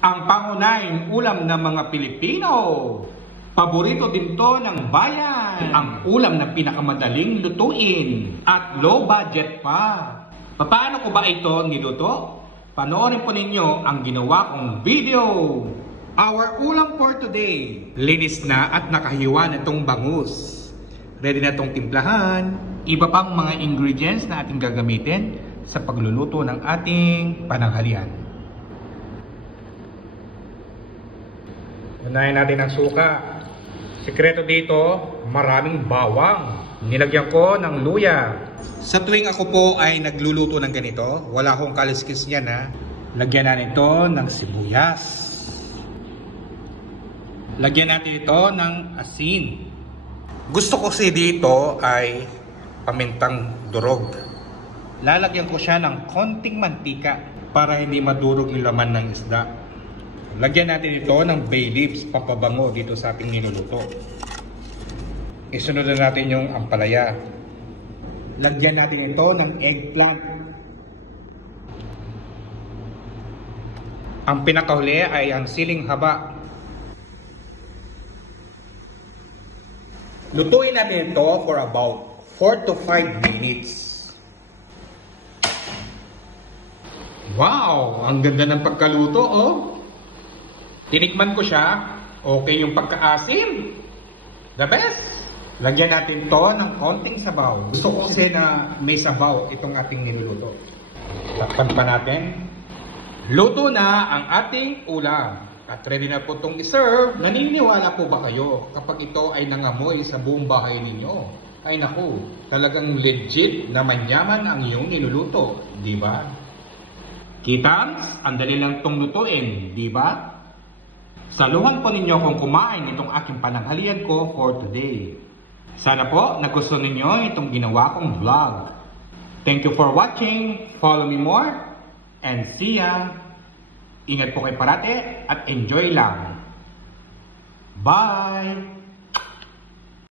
Ang pangunahing ulam ng mga Pilipino. Paborito din to ng bayan. Ang ulam na pinakamadaling lutuin at low budget pa. Paano ko ba ito niluto? Panoorin po ninyo ang ginawa kong video. Our ulam for today. Linis na at nakahiwa na itong bangus. Ready na itong timplahan. Iba pang mga ingredients na ating gagamitin sa pagluluto ng ating pananghalian. Unahin natin ang suka. Sikreto dito, maraming bawang. Nilagyan ko ng luya. Sa tuwing ako po ay nagluluto ng ganito, wala akong kaliskis niyan ha. Lagyan natin ito ng sibuyas. Lagyan natin ito ng asin. Gusto ko kasi dito ay pamintang durog. Lalagyan ko siya ng konting mantika para hindi madurog yung laman ng isda. Lagyan natin ito ng bay leaves, pampabango dito sa ating niluluto. Isunod na natin yung ampalaya. Lagyan natin ito ng eggplant. Ang pinakahuli ay ang siling haba. Lutuin natin ito for about 4 to 5 minutes. Wow! Ang ganda ng pagkaluto, oh! Tinikman ko siya. Okay yung pagkaasim. The best! Lagyan natin to ng konting sabaw. Gusto ko kasi na may sabaw itong ating niluluto. Takpan pa natin. Luto na ang ating ulam. At ready na po itong iserve. Naniniwala po ba kayo kapag ito ay nangamoy sa buong bahay ninyo? Ay naku, talagang legit na manyaman ang iyong niluluto. Di ba? Kitams, ang dali lang itong lutuin. Di ba? Saluhan po ninyo kung kumain itong aking pananghalian ko for today. Sana po nagustuhan ninyo itong ginawa kong vlog. Thank you for watching. Follow me more. And see ya. Ingat po kayo parate at enjoy lang. Bye!